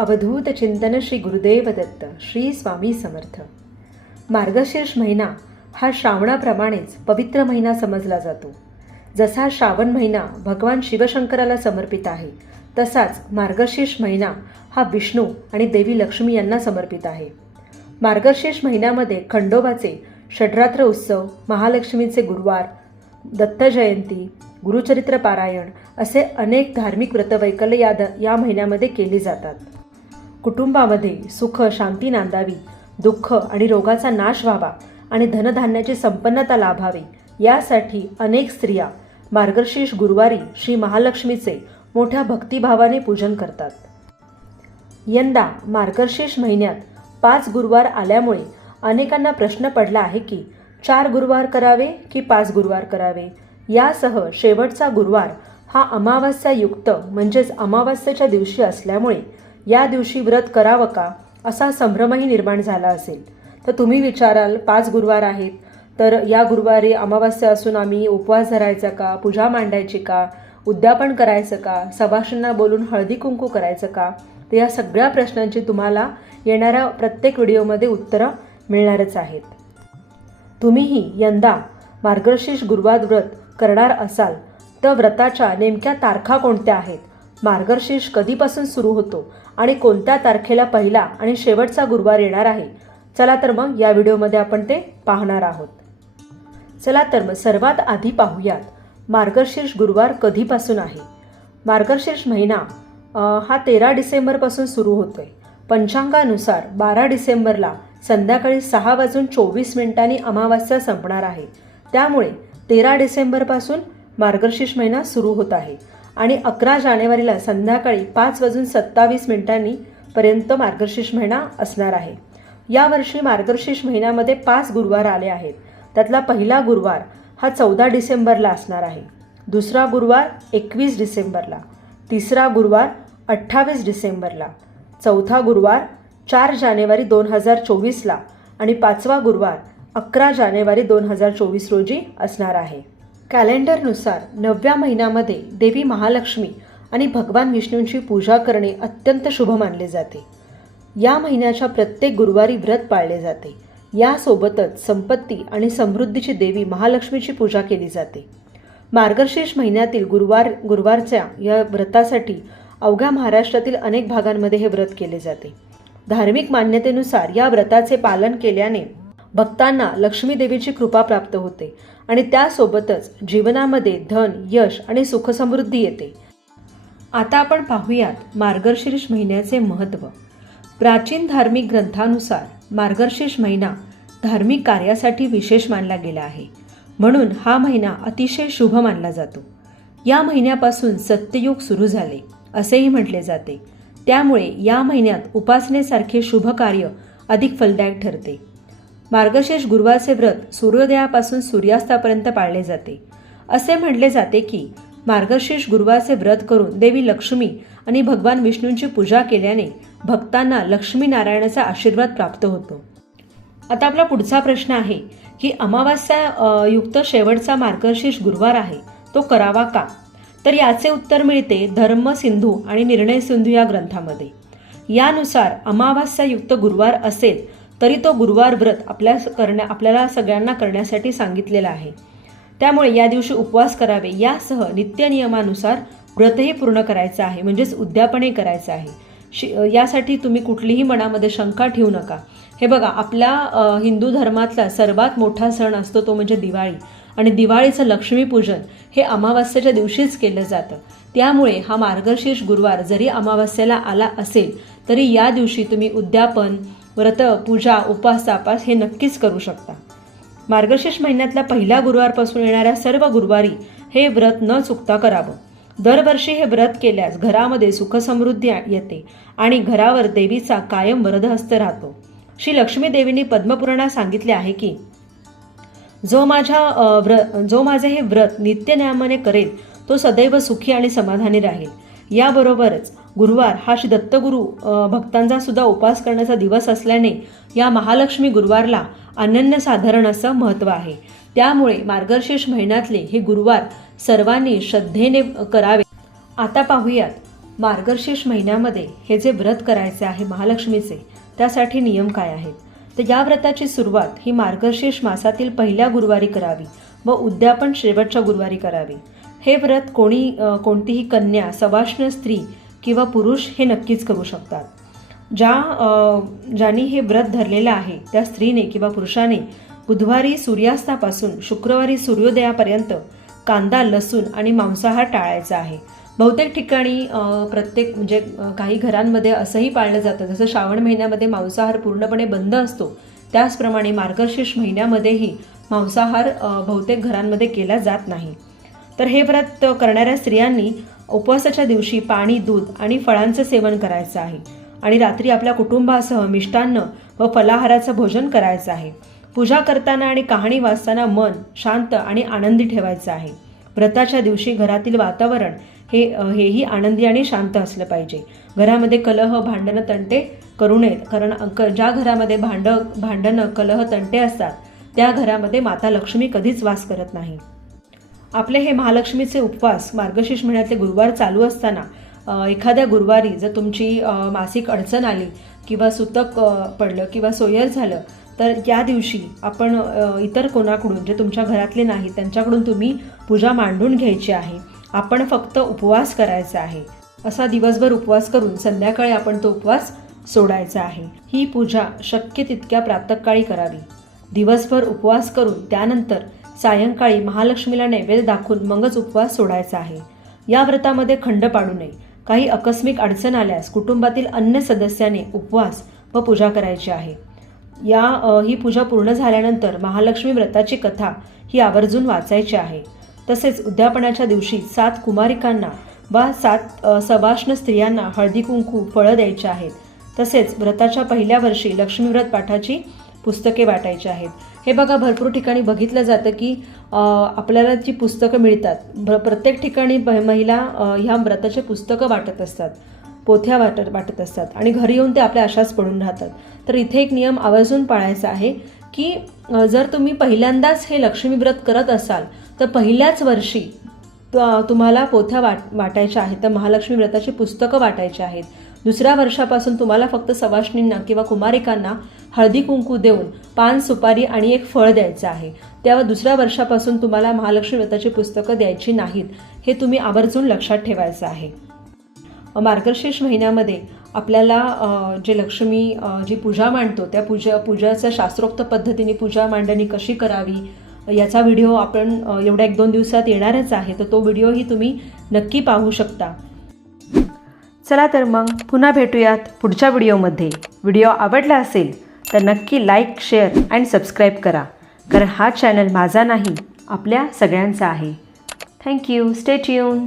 अवधूत चिंतन श्री गुरुदेव दत्त श्री स्वामी समर्थ. मार्गशीर्ष महिना हा श्रावणाप्रमाणेच पवित्र महिना समजला जातो. जसा श्रावण महिना भगवान शिवशंकराला समर्पित आहे तसाच मार्गशीर्ष महिना हा विष्णू आणि देवी लक्ष्मी यांना समर्पित आहे. मार्गशीर्ष महिन्यामध्ये खंडोबाचे षड्रात्र उत्सव महालक्ष्मीचे गुरुवार दत्त जयंती गुरुचरित्र पारायण असे अनेक धार्मिक व्रतवैकल्य या द या महिन्यामध्ये केली जातात. कुटुंबामध्ये सुख शांती नांदावी दुःख आणि रोगाचा नाश व्हावा आणि धनधान्याची संपन्नता लाभावी. यासाठी अनेक स्त्रिया मार्गशीर्ष गुरुवारी श्री महालक्ष्मीचे मोठ्या भक्तिभावाने पूजन करतात. यंदा मार्गशीर्ष महिन्यात पाच गुरुवार आल्यामुळे अनेकांना प्रश्न पडला आहे की चार गुरुवार करावे की पाच गुरुवार करावे? यासह शेवटचा गुरुवार हा अमावास्यायुक्त म्हणजेच अमावास्याच्या दिवशी असल्यामुळे या दिवशी व्रत करावं का? असा संभ्रमही निर्माण झाला असेल. तर तुम्ही विचाराल पाच गुरुवार आहेत. तर या गुरुवारी अमावस्या असून आम्ही उपवास धरायचा का? पूजा मांडायची का? उद्यापन करायचं का? सभाषांना बोलून हळदी कुंकू करायचं का? तर या सगळ्या प्रश्नांची तुम्हाला येणाऱ्या प्रत्येक व्हिडिओमध्ये उत्तरं मिळणारच आहेत. तुम्हीही यंदा मार्गशीर्ष गुरुवार व्रत करणार असाल तर व्रताच्या नेमक्या तारखा कोणत्या आहेत? मार्गशीर्ष कधीपासून सुरू होतो? आणि कोणत्या तारखेला पहिला आणि शेवटचा गुरुवार येणार आहे? चला तर मग या व्हिडिओमध्ये आपण ते पाहणार आहोत. चला तर मग सर्वात आधी पाहूयात मार्गशीर्ष गुरुवार कधीपासून आहे? मार्गशीर्ष महिना हा तेरा डिसेंबरपासून सुरू होतोय. पंचांगानुसार बारा डिसेंबरला संध्याकाळी सहा वाजून चोवीस मिनिटांनी अमावास्या संपणार आहे. त्यामुळे तेरा डिसेंबरपासून मार्गशीर्ष महिना सुरू होत आहे. आणि अकरा जानेवारीला संध्याकाळी पाच वाजून सत्तावीस मिनिटांनी पर्यंत मार्गशीर्ष महिना असणार आहे. यावर्षी मार्गशीर्ष महिन्यामध्ये पाच गुरुवार आले आहेत. त्यातला पहिला गुरुवार हा चौदा डिसेंबरला असणार आहे. दुसरा गुरुवार एकवीस डिसेंबरला. तिसरा गुरुवार अठ्ठावीस डिसेंबरला. चौथा गुरुवार चार जानेवारी दोन हजार चोवीसला. आणि पाचवा गुरुवार अकरा जानेवारी दोन हजार चोवीस रोजी असणार आहे. कॅलेंडरनुसार नवव्या महिन्यामध्ये देवी महालक्ष्मी आणि भगवान विष्णूंची पूजा करणे अत्यंत शुभ मानले जाते. या महिन्याच्या प्रत्येक गुरुवारी व्रत पाळले जाते. यासोबतच संपत्ती आणि समृद्धीची देवी महालक्ष्मीची पूजा केली जाते. मार्गशीर्ष महिन्यातील गुरुवार गुरुवारच्या या व्रतासाठी अवघ्या महाराष्ट्रातील अनेक भागांमध्ये हे व्रत केले जाते. धार्मिक मान्यतेनुसार या व्रताचे पालन केल्याने भक्तांना लक्ष्मी देवीची कृपा प्राप्त होते आणि त्यासोबतच जीवनामध्ये धन यश आणि सुखसमृद्धी येते. आता आपण पाहूयात मार्गशीर्ष महिन्याचे महत्त्व. प्राचीन धार्मिक ग्रंथानुसार मार्गशीर्ष महिना धार्मिक कार्यासाठी विशेष मानला गेला आहे. म्हणून हा महिना अतिशय शुभ मानला जातो. या महिन्यापासून सत्ययुग सुरू झाले असेही म्हटले जाते. त्यामुळे या महिन्यात उपासनेसारखे शुभ कार्य अधिक फलदायक ठरते. मार्गशीर्ष गुरुवारचे व्रत सूर्योदयापासून सूर्यास्तापर्यंत पाळले जाते. असे म्हटले जाते की मार्गशीर्ष गुरुवारचे व्रत करून देवी लक्ष्मी आणि भगवान विष्णूंची पूजा केल्याने भक्तांना लक्ष्मीनारायणाचा आशीर्वाद प्राप्त होतो. आता आपला पुढचा प्रश्न आहे की अमावास्या युक्त शेवटचा मार्गशीर्ष गुरुवार आहे तो करावा का? तर याचे उत्तर मिळते धर्म सिंधू आणि निर्णय सिंधू या ग्रंथामध्ये. यानुसार अमावास्यायुक्त गुरुवार असेल तरी तो गुरुवार व्रत आपल्या करण्या आपल्याला सगळ्यांना करण्यासाठी सांगितलेला आहे. त्यामुळे या दिवशी उपवास करावे. यासह नित्यनियमानुसार व्रतही पूर्ण करायचं आहे. म्हणजेच उद्यापनही करायचं आहे. शि यासाठी तुम्ही कुठलीही मनामध्ये शंका ठेवू नका. हे बघा आपल्या हिंदू धर्मातला सर्वात मोठा सण असतो तो म्हणजे दिवाळी. आणि दिवाळीचं लक्ष्मीपूजन हे अमावास्याच्या दिवशीच केलं जातं. त्यामुळे हा मार्गशीर्ष गुरुवार जरी अमावास्याला आला असेल तरी या दिवशी तुम्ही उद्यापन व्रत पूजा उपास तापास हे नक्कीच करू शकता. मार्गशीर्ष महिन्यातल्या पहिल्या गुरुवारपासून येणाऱ्या सर्व गुरुवारी हे व्रत न चुकता करावं. दरवर्षी हे व्रत केल्यास घरामध्ये सुखसमृद्धी येते आणि घरावर देवीचा कायम वरदहस्त राहतो. श्री लक्ष्मी देवींनी पद्मपुराणात सांगितले आहे की जो माझ्या व्र जो माझे हे व्रत नित्यनियमाने करेल तो सदैव सुखी आणि समाधानी राहील. याबरोबरच गुरुवार हा श्री दत्तगुरू भक्तांचा सुद्धा उपास करण्याचा दिवस असल्याने या महालक्ष्मी गुरुवारला अनन्यसाधारण असं महत्त्व आहे. त्यामुळे मार्गशीर्ष महिन्यातले हे गुरुवार सर्वांनी श्रद्धेने करावे. आता पाहूयात मार्गशीर्ष महिन्यामध्ये हे जे व्रत करायचे आहे महालक्ष्मीचे त्यासाठी नियम काय आहेत? तर या व्रताची सुरुवात ही मार्गशीर्ष मासातील पहिल्या गुरुवारी करावी व उद्यापन शेवटच्या गुरुवारी करावी. हे व्रत कोणी कोणतीही कन्या सवाष्ण स्त्री किंवा पुरुष हे नक्कीच करू शकतात. ज्या ज्यांनी हे व्रत धरलेलं आहे त्या स्त्रीने किंवा पुरुषाने बुधवारी सूर्यास्तापासून शुक्रवारी सूर्योदयापर्यंत कांदा लसूण आणि मांसाहार टाळायचा आहे. बहुतेक ठिकाणी प्रत्येक म्हणजे काही घरांमध्ये असंही पाळलं जातं. जसं श्रावण महिन्यामध्ये मांसाहार पूर्णपणे बंद असतो त्याचप्रमाणे मार्गशीर्ष महिन्यामध्येही मांसाहार बहुतेक घरांमध्ये केला जात नाही. तर हे व्रत करणाऱ्या स्त्रियांनी उपवासाच्या दिवशी पाणी दूध आणि फळांचं सेवन करायचं आहे. आणि रात्री आपल्या कुटुंबासह मिष्टान्न व फलाहाराचं भोजन करायचं आहे. पूजा करताना आणि कहाणी वाचताना मन शांत आणि आनंदी ठेवायचं आहे. व्रताच्या दिवशी घरातील वातावरण हे हेही आनंदी आणि शांत असलं पाहिजे. घरामध्ये कलह भांडणं तंटे करू नयेत. कारण क- ज्या घरामध्ये भांड भांडणं कलह तंटे असतात त्या घरामध्ये माता लक्ष्मी कधीच वास करत नाही. आपले हे महालक्ष्मीचे उपवास मार्गशीर्ष महिन्यातले गुरुवार चालू असताना एखाद्या गुरुवारी जर तुमची मासिक अडचण आली किंवा सुतक पडलं किंवा सोयर झालं तर या दिवशी आपण इतर कोणाकडून जे तुमच्या घरातले नाही त्यांच्याकडून तुम्ही पूजा मांडून घ्यायची आहे. आपण फक्त उपवास करायचा आहे. असा दिवसभर उपवास करून संध्याकाळी आपण तो उपवास सोडायचा आहे. ही पूजा शक्य तितक्या प्रातःकाळी करावी. दिवसभर उपवास करून त्यानंतर सायंकाळी महालक्ष्मीला नैवेद्य दाखवून मगच उपवास सोडायचा आहे. या व्रतामध्ये खंड पाडू नये. काही आकस्मिक अडचण आल्यास कुटुंबातील अन्य सदस्याने उपवास व पूजा करायची आहे. या ही पूजा पूर्ण झाल्यानंतर महालक्ष्मी व्रताची कथा ही आवर्जून वाचायची आहे. तसेच उद्यापनाच्या दिवशी सात कुमारिकांना वा सात सवाष्ण स्त्रियांना हळदी कुंकू फळं द्यायची आहेत. तसेच व्रताच्या पहिल्या वर्षी लक्ष्मीव्रत पाठाची पुस्तके वाटायची आहेत. हे बघा भरपूर ठिकाणी बघितलं जातं की आपल्याला जी पुस्तकं मिळतात भ प्रत्येक ठिकाणी महिला ह्या व्रताचे पुस्तकं वाटत असतात पोथ्या वाटत वाटत असतात आणि घरी येऊन ते आपल्या अशाच पडून राहतात. तर इथे एक नियम आवर्जून पाळायचा आहे की जर तुम्ही पहिल्यांदाच हे लक्ष्मी व्रत करत असाल तर पहिल्याच वर्षी तुम्हाला पोथ्या वाट वाटायच्या आहेत तर महालक्ष्मी व्रताची पुस्तकं वाटायची आहेत. दुसऱ्या वर्षापासून तुम्हाला फक्त सवाष्णींना किंवा कुमारिकांना हळदी कुंकू देऊन पान सुपारी आणि एक फळ द्यायचं आहे. तेव्हा दुसऱ्या वर्षापासून तुम्हाला महालक्ष्मी व्रताची पुस्तकं द्यायची नाहीत. हे तुम्ही आवर्जून लक्षात ठेवायचं आहे. मार्गशीर्ष महिन्यामध्ये आपल्याला जे लक्ष्मी जी पूजा मांडतो त्या पूजा पूजाचं शास्त्रोक्त पद्धतीने पूजा मांडणी कशी करावी याचा व्हिडिओ आपण एवढ्या एक दोन दिवसात येणारच आहे. तर तो व्हिडिओही तुम्ही नक्की पाहू शकता. चला तर मग पुन्हा भेटूयात पुढच्या व्हिडिओमध्ये. व्हिडिओ आवडला असेल तर नक्की लाईक शेअर अँड सबस्क्राईब करा. कारण हा चॅनल माझा नाही आपल्या सगळ्यांचा आहे. Thank you stay tune